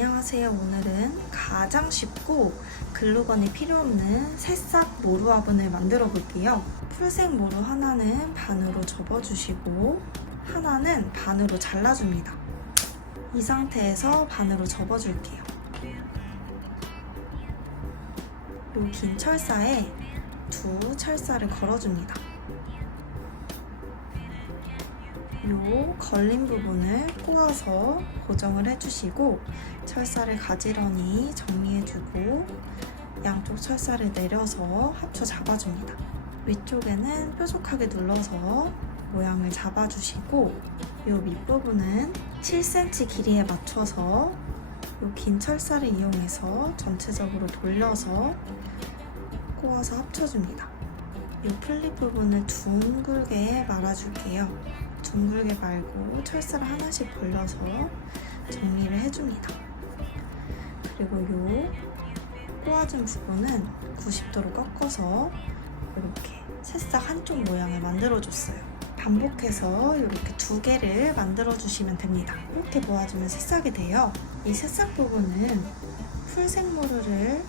안녕하세요. 오늘은 가장 쉽고 글루건이 필요 없는 새싹 모루 화분을 만들어 볼게요. 풀색 모루 하나는 반으로 접어주시고 하나는 반으로 잘라줍니다. 이 상태에서 반으로 접어줄게요. 요 긴 철사에 두 철사를 걸어줍니다. 요 걸린 부분을 꼬아서 고정을 해주시고 철사를 가지런히 정리해주고 양쪽 철사를 내려서 합쳐 잡아줍니다. 위쪽에는 뾰족하게 눌러서 모양을 잡아주시고 요 밑부분은 7cm 길이에 맞춰서 요긴 철사를 이용해서 전체적으로 돌려서 꼬아서 합쳐줍니다. 요 플립 부분을 둥글게 말아줄게요. 둥글게 말고 철사를 하나씩 벌려서 정리를 해줍니다. 그리고 요 꼬아준 부분은 90도로 꺾어서 이렇게 새싹 한쪽 모양을 만들어줬어요. 반복해서 이렇게 두 개를 만들어주시면 됩니다. 이렇게 모아주면 새싹이 돼요. 이 새싹 부분은 풀색 모루를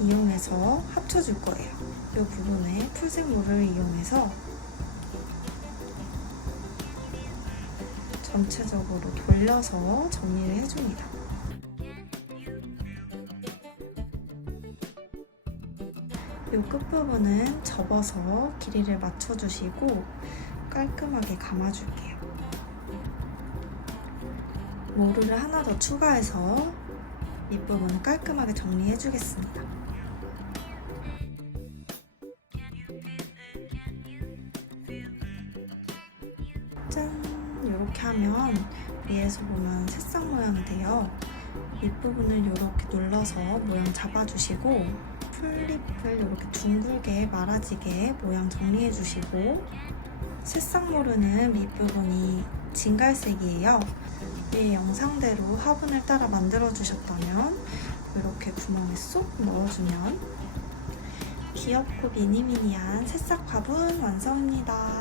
이용해서 합쳐줄 거예요. 이 부분에 풀색 모루를 이용해서 전체적으로 돌려서 정리를 해줍니다. 이 끝부분은 접어서 길이를 맞춰주시고 깔끔하게 감아줄게요. 모루를 하나 더 추가해서 밑부분을 깔끔하게 정리해주겠습니다. 짠! 이렇게 하면 위에서 보면 새싹 모양이 돼요. 윗부분을 이렇게 눌러서 모양 잡아주시고 풀잎을 이렇게 둥글게 말아지게 모양 정리해주시고 새싹 모르는 밑부분이 진갈색이에요. 이 영상대로 화분을 따라 만들어주셨다면 이렇게 구멍에 쏙 넣어주면 귀엽고 미니미니한 새싹 화분 완성입니다.